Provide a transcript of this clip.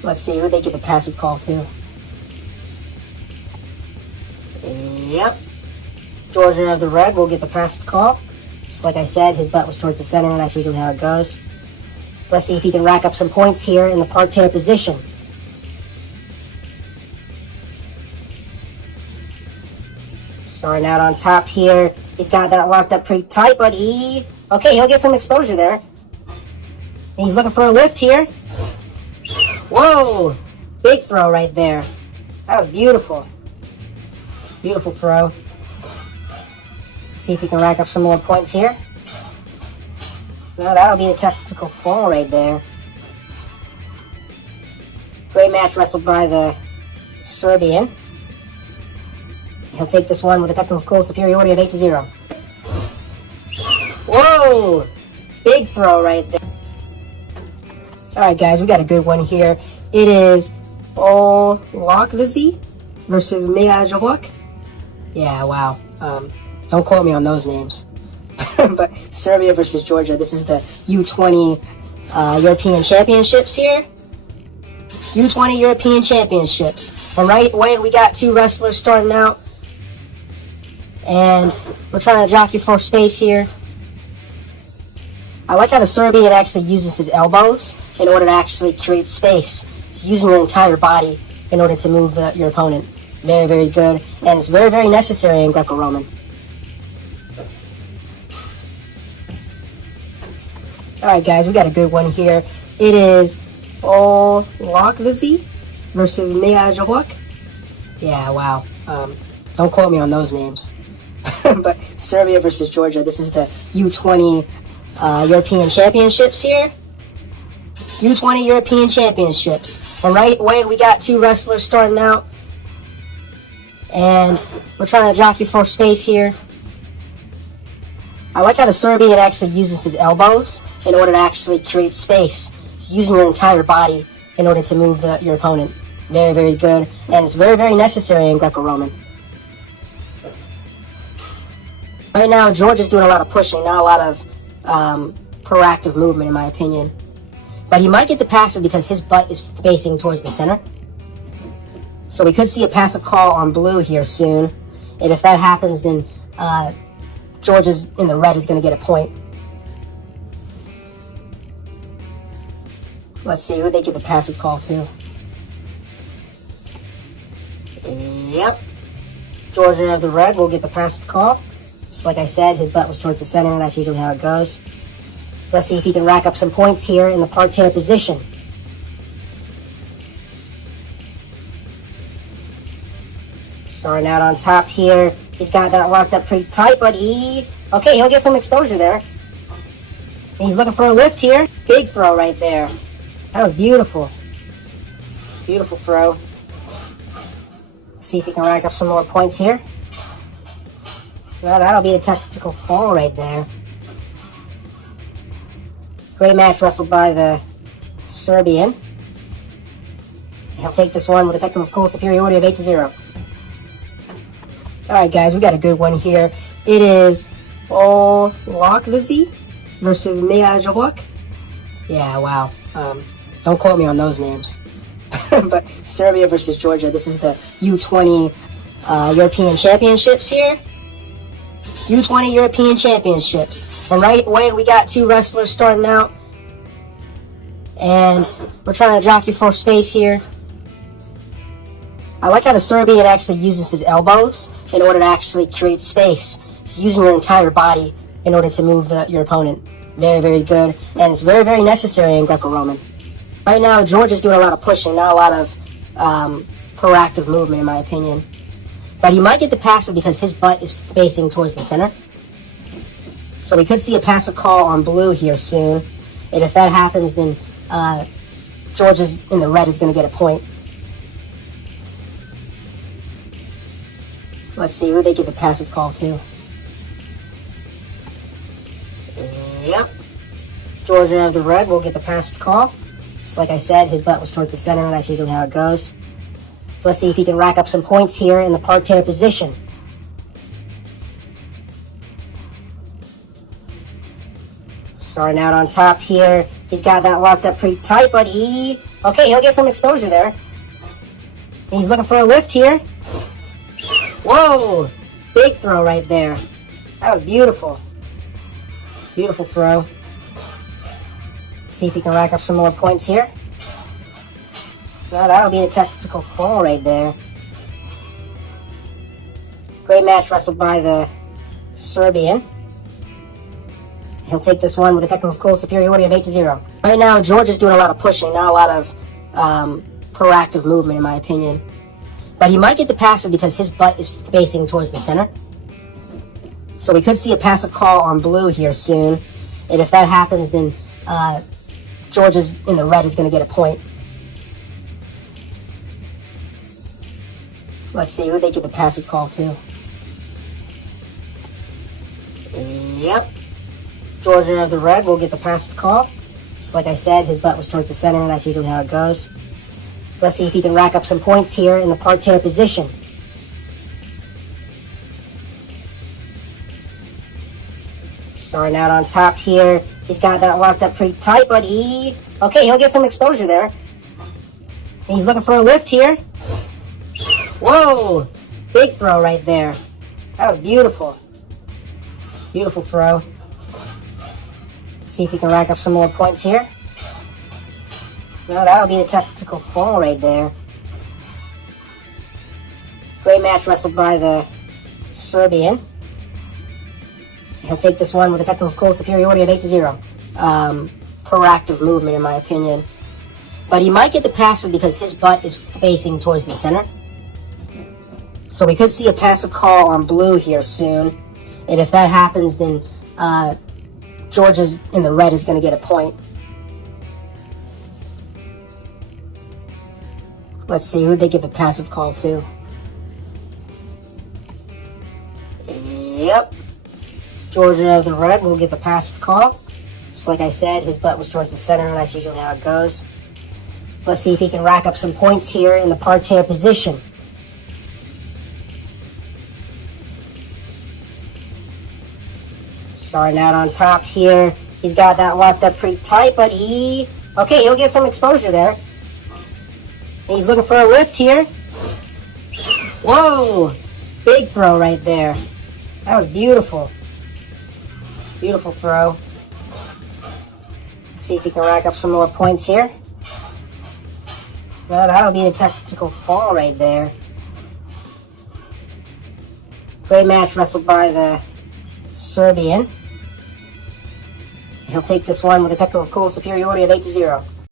Let's see, who they get the passive call to? Yep. Georgia of the red will get the passive call. Just like I said, his butt was towards the center. That's usually how it goes. So let's see if he can rack up some points here in the parterre position. Starting out on top here. He's got that locked up pretty tight, but okay, he'll get some exposure there. And he's looking for a lift here. Whoa! Big throw right there. That was beautiful. Beautiful throw. See if he can rack up some more points here. No, that'll be a technical fall right there. Great match wrestled by the Serbian. He'll take this one with a technical superiority of 8-0. Whoa! Big throw right there. Alright guys, we got a good one here. It is Bolkvadze versus Mihajlovic. Yeah, wow. Don't quote me on those names. But Serbia versus Georgia. This is the U20 European Championships here. U20 European Championships. And right away, we got two wrestlers starting out. And we're trying to jockey for space here. I like how the Serbian actually uses his elbows in order to actually create space. It's using your entire body in order to move your opponent. Very, very good. And it's very, very necessary in Greco-Roman. Alright guys, we got a good one here. It is Bolkvadze versus Mihajlovic. Yeah, wow. Don't quote me on those names. But Serbia versus Georgia. This is the U20 European Championships here. U20 European Championships. And right away, we got two wrestlers starting out. And we're trying to jockey for space here. I like how the Serbian actually uses his elbows in order to actually create space. It's using your entire body in order to move your opponent. Very, very good. And it's very, very necessary in Greco-Roman. Right now, Georgia's doing a lot of pushing, not a lot of proactive movement, in my opinion. But he might get the passive because his butt is facing towards the center. So we could see a passive call on blue here soon. And if that happens, then Georgia's in the red is going to get a point. Let's see who they get the passive call to. Yep. Georgia of the red will get the passive call. Just like I said, his butt was towards the center. That's usually how it goes. So let's see if he can rack up some points here in the parterre position. Starting out on top here. He's got that locked up pretty tight, but okay, he'll get some exposure there. And he's looking for a lift here. Big throw right there. That was beautiful. Beautiful throw. See if he can rack up some more points here. Well, that'll be a technical fall right there. Great match wrestled by the Serbian. He'll take this one with a technical superiority of 8-0. Alright guys, we got a good one here. It is Bolkvadze versus Mihajlovic. Yeah, wow. Don't quote me on those names. But Serbia versus Georgia. This is the U20 European Championships here. U20 European Championships. And right away, we got two wrestlers starting out. And we're trying to jockey for space here. I like how the Serbian actually uses his elbows in order to actually create space. It's using your entire body in order to move your opponent. Very, very good. And it's very, very necessary in Greco-Roman. Right now, Georgia's doing a lot of pushing, not a lot of proactive movement, in my opinion. But he might get the passive because his butt is facing towards the center. So we could see a passive call on blue here soon. And if that happens, then Georgia's in the red is going to get a point. Let's see who they get the passive call to. Yep. Georgia of the red will get the passive call. Just like I said, his butt was towards the center. That's usually how it goes. So let's see if he can rack up some points here in the parterre position. Starting out on top here. He's got that locked up pretty tight, but Okay, he'll get some exposure there. He's looking for a lift here. Whoa! Big throw right there. That was beautiful. Beautiful throw. See if he can rack up some more points here. Well, that'll be a technical fall right there. Great match wrestled by the Serbian. He'll take this one with a technical superiority of 8-0. Right now, Georgia's doing a lot of pushing, not a lot of proactive movement, in my opinion. But he might get the passive because his butt is facing towards the center. So we could see a passive call on blue here soon. And if that happens, then Georgia's in the red is going to get a point. Let's see who they give the passive call to. Yep. Georgia of the red will get the passive call. Just like I said, his butt was towards the center. That's usually how it goes. So let's see if he can rack up some points here in the parterre position. Starting out on top here. He's got that locked up pretty tight, but okay, he'll get some exposure there. And he's looking for a lift here. Whoa! Big throw right there. That was beautiful. Beautiful throw. See if he can rack up some more points here. Well, that'll be a technical fall right there. Great match wrestled by the Serbian. He'll take this one with a technical superiority of 8-0. Proactive movement, in my opinion. But he might get the passive because his butt is facing towards the center. So we could see a passive call on blue here soon. And if that happens, then Georgia's in the red is going to get a point. Let's see who they give the passive call to. Yep. Georgia of the red will get the passive call. Just like I said, his butt was towards the center, and that's usually how it goes. So let's see if he can rack up some points here in the parterre position. Starting out on top here. He's got that locked up pretty tight, but okay, he'll get some exposure there. And he's looking for a lift here. Whoa! Big throw right there. That was beautiful. Beautiful throw. See if he can rack up some more points here. Well, that'll be a technical fall right there. Great match wrestled by the Serbian. He'll take this one with a technical superiority of 8-0.